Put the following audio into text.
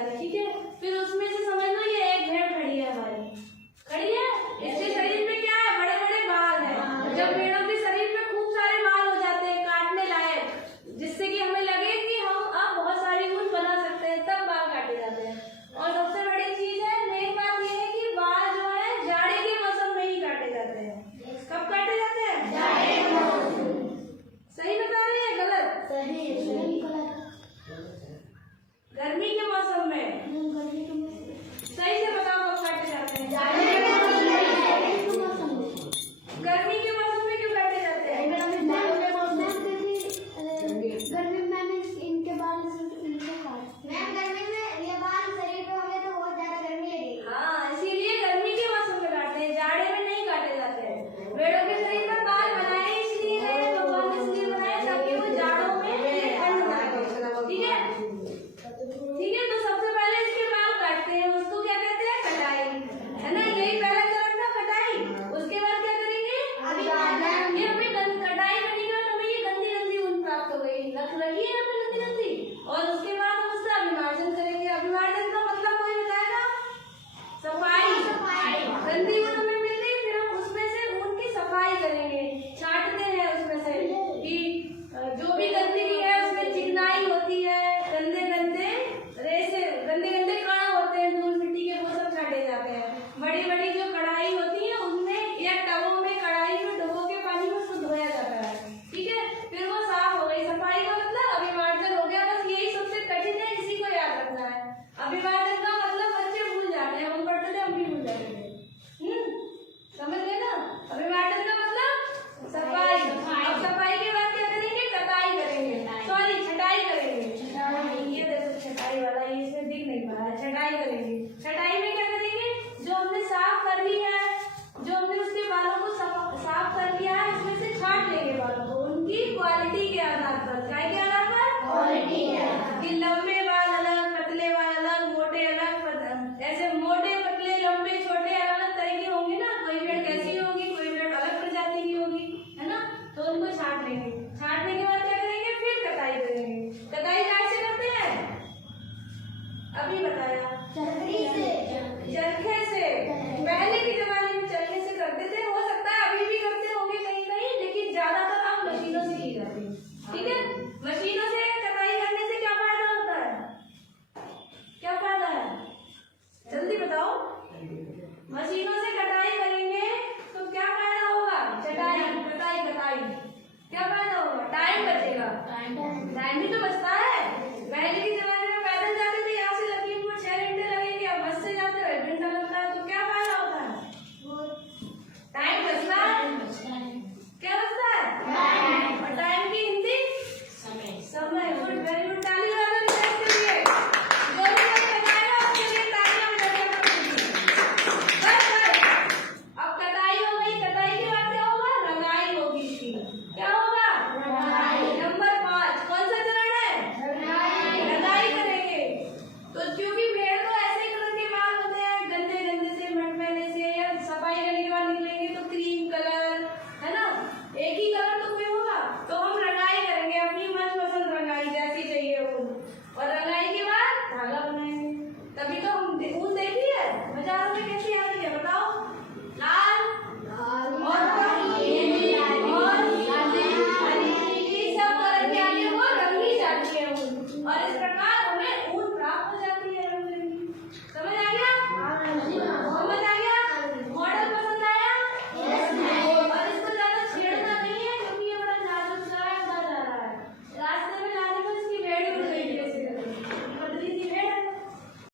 जा रही है, ठीक है। फिर उसमें से समझना ये एक भेड़ खड़ी है हमारी, खड़ी है, इसके शरीर में क्या है, बड़े बड़े बाल है। जब भेड़ों के शरीर में खूब सारे बाल हो जाते हैं काटने लायक, जिससे कि हमें लगे कि हम अब बहुत सारी ऊन बना सकते हैं, तब बाल काटे जाते हैं। और सबसे बड़ी चीज है, मेन बात ये है कि बाल जो है जाड़े के मौसम में ही काटे जाते हैं। कब काटे जाते हैं? जाड़े के मौसम में। सही बता रही है गलत? सही गर्मी के मौसम में। सही से बताओ कब काटे जाते हैं? जाड़े के मौसम में। गर्मी के मौसम में क्यों काटे जाते हैं? गर्मी में मैंने इनके बाल इनके काटे। मैम गर्मी में ये बाल शरीर पे होंगे तो बहुत ज्यादा गर्मी लगेगी। हाँ, इसीलिए गर्मी के मौसम में काटते हैं, जाड़े में नहीं काटे जाते हैं। भेड़ों के शरीर में बाल बनाए इसलिए है, भगवान ने इसलिए बनाया ताकि वो जाड़ों में ठंड ना लगे, ठीक है। ठीक है, तो सबसे पहले इसके बाल काटते हैं, उसको क्या कहते हैं? कटाई, है ना। यही पहला चरण था, कटाई। उसके बाद क्या करेंगे? अभिवादन। ये हमें कटाई करने के बाद हमें ये गंदी गंदी ऊन प्राप्त हो गई, रख रही है हमें गंदी गंदी, और उसके बाद हम उससे अभिवादन करेंगे। अभिवादन का मतलब कोई बताएगा? सफाई। गंदी ऊन हमें मिल गई, फिर हम उसमें से ऊन की सफाई करेंगे, छांटते हैं उसमें से कि जो भी गंदगी है उसमें चिकनाई होती है, गंदे गंदे रेसे, गंदे गंदे कण होते हैं धूल मिट्टी के, वो सब छाटे जाते हैं। बड़ी बड़ी जो कढ़ाई होती है उनमें या टबों में, कढ़ाई में डुबो के पानी में उसको धोया जाता है, ठीक है। फिर वो साफ हो गई। सफाई का मतलब अभिवादन हो गया। बस यही सबसे कठिन है, इसी को याद रखना है। अभिवादन का मतलब बच्चे भूल जाते हैं, हम पढ़ते थे हम भी भूल जाते थे, समझ गए ना। अभिवादन का मतलब सफाई। अब सफाई के बाद क्या करेंगे? कटाई करेंगे, सॉरी छटाई करेंगे। ये देखो छटाई वाला, ये इसमें दिख नहीं पा रहा है। छटाई करेंगे। छटाई में क्या करेंगे? जो हमने साफ कर ली है, जो हमने उसके बालों को साफ कर लिया है, उसमें से छांट लेंगे बालों को, उनकी क्वालिटी के आधार पर। क्या के आधार पर? क्वालिटी के आधार पर। कि लंबे बाल अलग, पतले बाल अलग, मोटे अलग, ऐसे मोटे पतले लंबे छोटे अलग अलग तरह के होंगे ना। कोई भेड़ कैसी होगी, कोई भेड़ अलग प्रजाति की होगी, है ना। तो उनको छांट लेंगे। छांटने के बाद क्या करेंगे? फिर कटाई करेंगे। कटाई कैसे करते हैं? अभी बताया, चरखे से। पहले के जमाने में चरखे से करते थे,